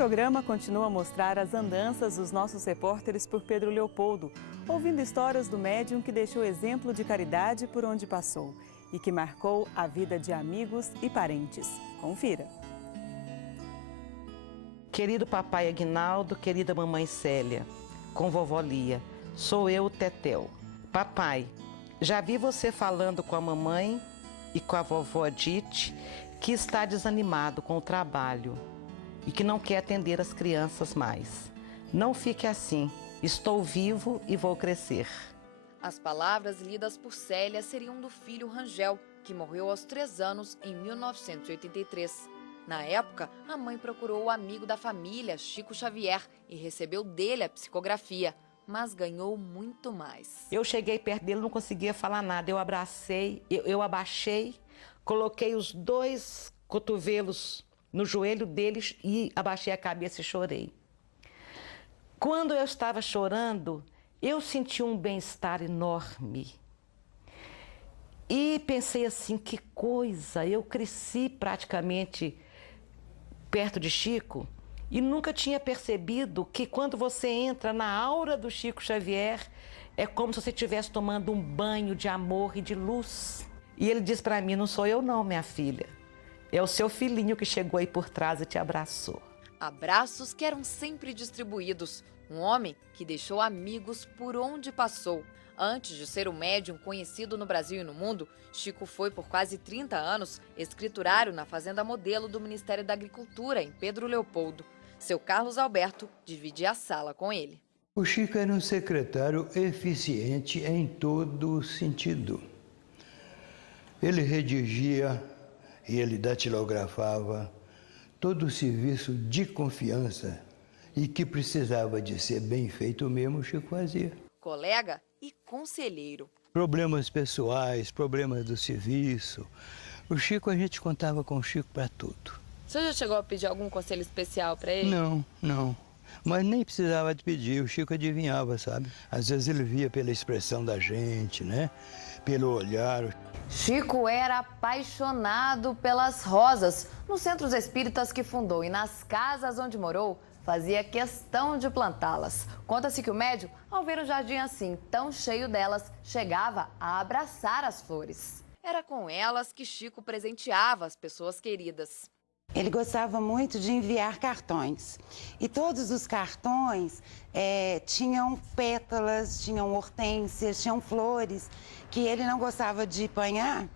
programa continua a mostrar as andanças dos nossos repórteres por Pedro Leopoldo, ouvindo histórias do médium que deixou exemplo de caridade por onde passou e que marcou a vida de amigos e parentes. Confira. Querido papai Aguinaldo, querida mamãe Célia, com vovó Lia, sou eu, Tetel. Papai, já vi você falando com a mamãe e com a vovó Dite que está desanimado com o trabalho e que não quer atender as crianças mais. Não fique assim, estou vivo e vou crescer. As palavras lidas por Célia seriam do filho Rangel, que morreu aos 3 anos em 1983. Na época, a mãe procurou o amigo da família, Chico Xavier, e recebeu dele a psicografia, mas ganhou muito mais. Eu cheguei perto dele, não conseguia falar nada. Eu abracei, eu abaixei, coloquei os 2 cotovelos no joelho deles e abaixei a cabeça e chorei. Quando eu estava chorando, eu senti um bem-estar enorme. E pensei assim, que coisa, eu cresci praticamente perto de Chico e nunca tinha percebido que quando você entra na aura do Chico Xavier, é como se você estivesse tomando um banho de amor e de luz. E ele diz para mim, não sou eu não, minha filha. É o seu filhinho que chegou aí por trás e te abraçou. Abraços que eram sempre distribuídos. Um homem que deixou amigos por onde passou. Antes de ser um médium conhecido no Brasil e no mundo, Chico foi por quase 30 anos escriturário na Fazenda Modelo do Ministério da Agricultura, em Pedro Leopoldo. Seu Carlos Alberto dividia a sala com ele. O Chico era um secretário eficiente em todo sentido. Ele redigia e ele datilografava todo o serviço de confiança e que precisava de ser bem feito mesmo, o Chico fazia. Colega e conselheiro. Problemas pessoais, problemas do serviço. O Chico, a gente contava com o Chico para tudo. Você já chegou a pedir algum conselho especial para ele? Não. Mas nem precisava de pedir, o Chico adivinhava, sabe? Às vezes ele via pela expressão da gente, né? Pelo olhar. Chico era apaixonado pelas rosas. Nos centros espíritas que fundou e nas casas onde morou, fazia questão de plantá-las. Conta-se que o médium, ao ver o jardim assim, tão cheio delas, chegava a abraçar as flores. Era com elas que Chico presenteava as pessoas queridas. Ele gostava muito de enviar cartões. E todos os cartões tinham pétalas, tinham hortênsias, tinham flores, que ele não gostava de apanhar.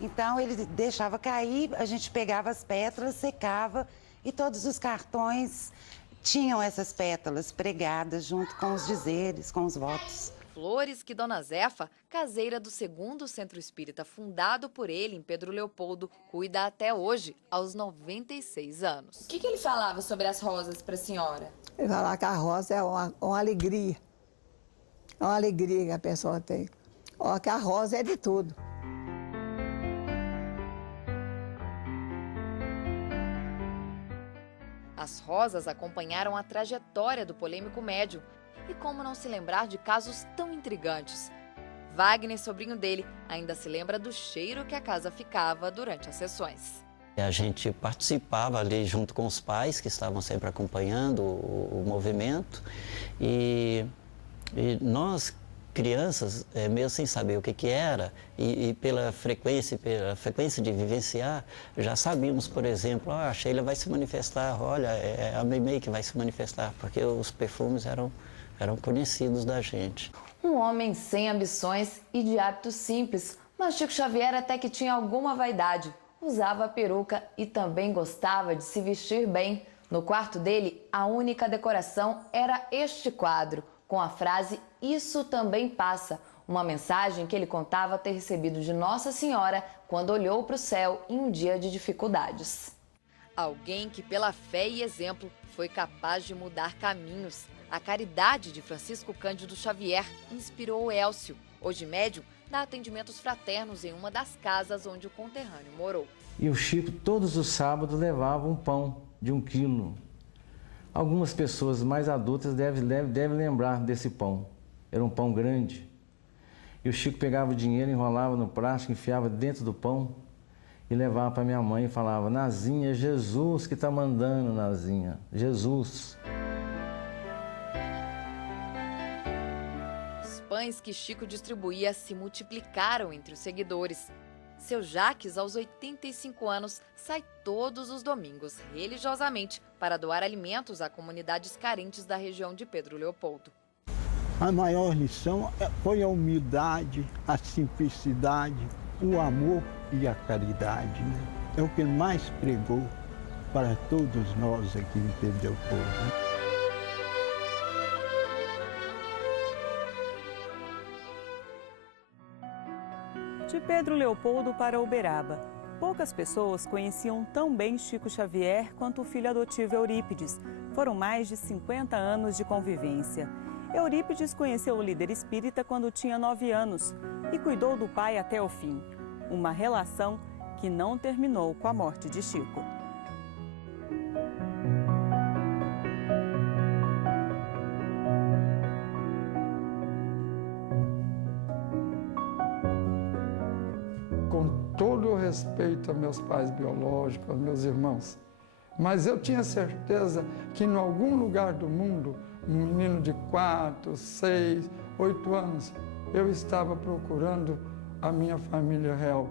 Então ele deixava cair, a gente pegava as pétalas, secava e todos os cartões tinham essas pétalas pregadas junto com os dizeres, com os votos. Flores que Dona Zefa, caseira do 2º Centro Espírita fundado por ele em Pedro Leopoldo, cuida até hoje, aos 96 anos. O que ele falava sobre as rosas para a senhora? Ele falava que a rosa é uma alegria. É uma alegria que a pessoa tem. Ó, que a rosa é de tudo. As rosas acompanharam a trajetória do polêmico médium. E como não se lembrar de casos tão intrigantes? Wagner, sobrinho dele, ainda se lembra do cheiro que a casa ficava durante as sessões. A gente participava ali junto com os pais, que estavam sempre acompanhando o movimento. E nós, crianças, mesmo sem saber o que era, e pela frequência de vivenciar, já sabíamos, por exemplo, a Sheila vai se manifestar, olha, é a Meimei que vai se manifestar, porque os perfumes eram conhecidos da gente. Um homem sem ambições e de hábitos simples, mas Chico Xavier até que tinha alguma vaidade. Usava peruca e também gostava de se vestir bem. No quarto dele, a única decoração era este quadro, com a frase "Isso também passa", uma mensagem que ele contava ter recebido de Nossa Senhora quando olhou para o céu em um dia de dificuldades. Alguém que, pela fé e exemplo, foi capaz de mudar caminhos. A caridade de Francisco Cândido Xavier inspirou Elcio, hoje médium, dá atendimentos fraternos em uma das casas onde o conterrâneo morou. E o Chico, todos os sábados, levava um pão de 1 quilo. Algumas pessoas mais adultas devem lembrar desse pão. Era um pão grande. E o Chico pegava o dinheiro, enrolava no plástico, enfiava dentro do pão e levava para minha mãe e falava: Nazinha, Jesus que está mandando, Nazinha, Jesus. Os pães que Chico distribuía se multiplicaram entre os seguidores. Seu Jaques, aos 85 anos, sai todos os domingos, religiosamente, para doar alimentos a comunidades carentes da região de Pedro Leopoldo. A maior lição foi a humildade, a simplicidade, o amor e a caridade. Né? É o que mais pregou para todos nós aqui em Pedro Leopoldo. De Pedro Leopoldo para Uberaba, poucas pessoas conheciam tão bem Chico Xavier quanto o filho adotivo Eurípides. Foram mais de 50 anos de convivência. Eurípides conheceu o líder espírita quando tinha 9 anos e cuidou do pai até o fim. Uma relação que não terminou com a morte de Chico. Com todo o respeito a meus pais biológicos, aos meus irmãos, mas eu tinha certeza que em algum lugar do mundo, um menino de 4, 6, 8 anos, eu estava procurando a minha família real.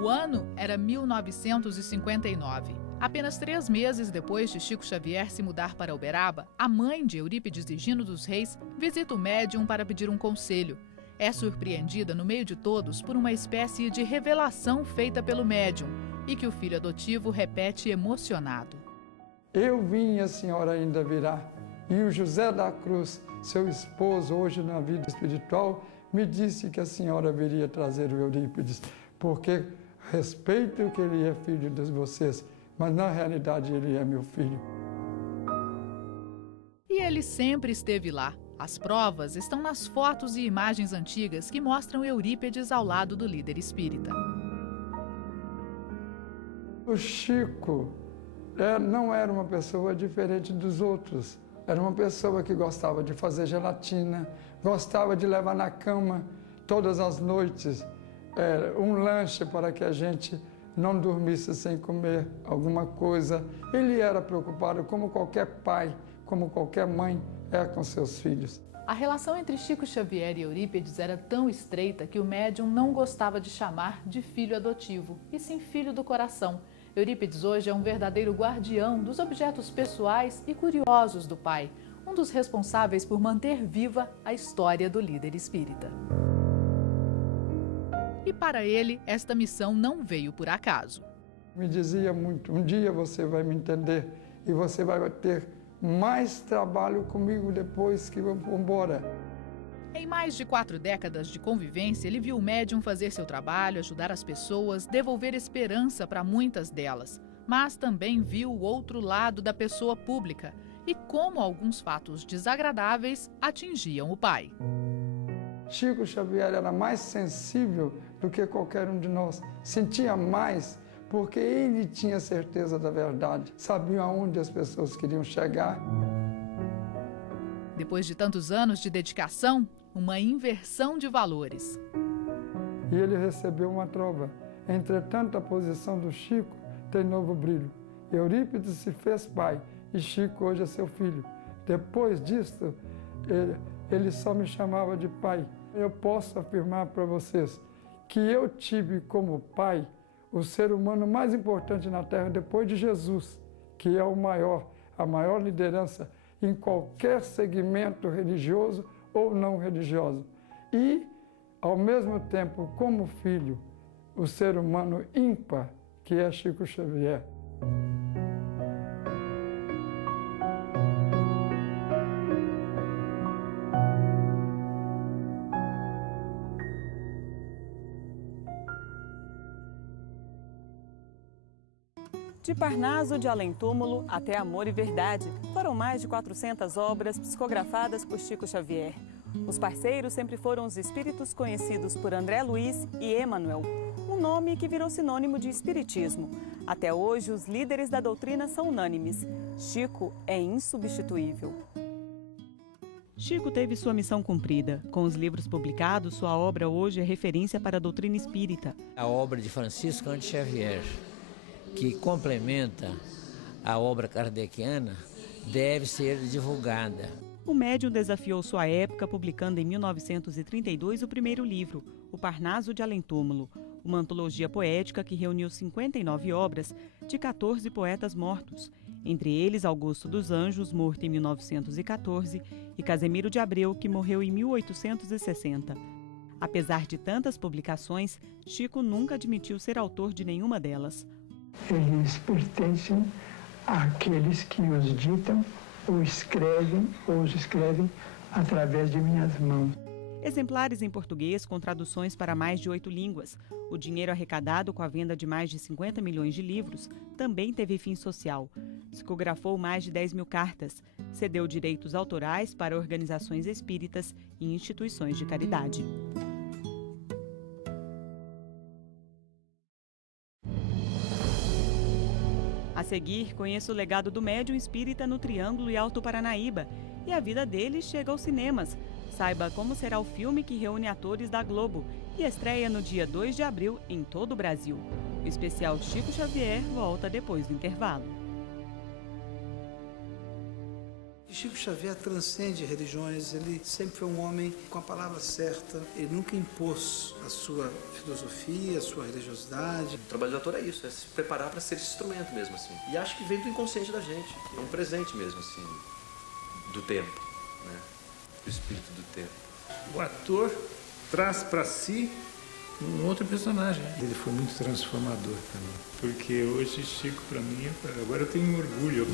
O ano era 1959. Apenas 3 meses depois de Chico Xavier se mudar para Uberaba, a mãe de Eurípides de Gino dos Reis visita o médium para pedir um conselho. É surpreendida no meio de todos por uma espécie de revelação feita pelo médium e que o filho adotivo repete emocionado. Eu vim e a senhora ainda virá. E o José da Cruz, seu esposo, hoje na vida espiritual, me disse que a senhora viria trazer o Eurípides, porque respeito que ele é filho de vocês, mas na realidade ele é meu filho. E ele sempre esteve lá. As provas estão nas fotos e imagens antigas que mostram Eurípides ao lado do líder espírita. O Chico não era uma pessoa diferente dos outros. Era uma pessoa que gostava de fazer gelatina, gostava de levar na cama todas as noites um lanche para que a gente não dormisse sem comer alguma coisa. Ele era preocupado como qualquer pai, como qualquer mãe é com seus filhos. A relação entre Chico Xavier e Eurípides era tão estreita que o médium não gostava de chamar de filho adotivo, e sim filho do coração. Eurípides hoje é um verdadeiro guardião dos objetos pessoais e curiosos do pai, um dos responsáveis por manter viva a história do líder espírita. E para ele, esta missão não veio por acaso. Me dizia muito: um dia você vai me entender e você vai ter mais trabalho comigo depois que eu vou embora. Em mais de 4 décadas de convivência, ele viu o médium fazer seu trabalho, ajudar as pessoas, devolver esperança para muitas delas. Mas também viu o outro lado da pessoa pública e como alguns fatos desagradáveis atingiam o pai. Chico Xavier era mais sensível do que qualquer um de nós. Sentia mais, porque ele tinha certeza da verdade, sabia aonde as pessoas queriam chegar. Depois de tantos anos de dedicação, uma inversão de valores. E ele recebeu uma trova. Entretanto, a posição do Chico tem novo brilho. Eurípides se fez pai e Chico hoje é seu filho. Depois disso, ele só me chamava de pai. Eu posso afirmar para vocês que eu tive como pai o ser humano mais importante na Terra depois de Jesus, que é a maior liderança em qualquer segmento religioso ou não religioso. E, ao mesmo tempo, como filho, o ser humano ímpar, que é Chico Xavier. De Parnaso de Além-Túmulo até Amor e Verdade, foram mais de 400 obras psicografadas por Chico Xavier. Os parceiros sempre foram os espíritos conhecidos por André Luiz e Emmanuel, um nome que virou sinônimo de espiritismo. Até hoje, os líderes da doutrina são unânimes. Chico é insubstituível. Chico teve sua missão cumprida. Com os livros publicados, sua obra hoje é referência para a doutrina espírita. A obra de Francisco Cândido Xavier, que complementa a obra kardeciana, deve ser divulgada. O médium desafiou sua época publicando em 1932 o primeiro livro, O Parnaso de Além-Túmulo, uma antologia poética que reuniu 59 obras de 14 poetas mortos, entre eles Augusto dos Anjos, morto em 1914, e Casemiro de Abreu, que morreu em 1860. Apesar de tantas publicações, Chico nunca admitiu ser autor de nenhuma delas. Eles pertencem àqueles que os ditam ou os escrevem através de minhas mãos. Exemplares em português com traduções para mais de 8 línguas. O dinheiro arrecadado com a venda de mais de 50 milhões de livros também teve fim social. Psicografou mais de 10 mil cartas. Cedeu direitos autorais para organizações espíritas e instituições de caridade. A seguir, conheça o legado do médium espírita no Triângulo e Alto Paranaíba. E a vida dele chega aos cinemas. Saiba como será o filme que reúne atores da Globo e estreia no dia 2 de abril em todo o Brasil. O especial Chico Xavier volta depois do intervalo. Chico Xavier transcende religiões, ele sempre foi um homem com a palavra certa, ele nunca impôs a sua filosofia, a sua religiosidade. O trabalho do ator é isso, é se preparar para ser esse instrumento mesmo, assim. E acho que vem do inconsciente da gente, é um presente mesmo, assim, do tempo, né? Do espírito do tempo. O ator traz para si um outro personagem. Ele foi muito transformador para mim, porque hoje Chico, para mim, agora eu tenho orgulho.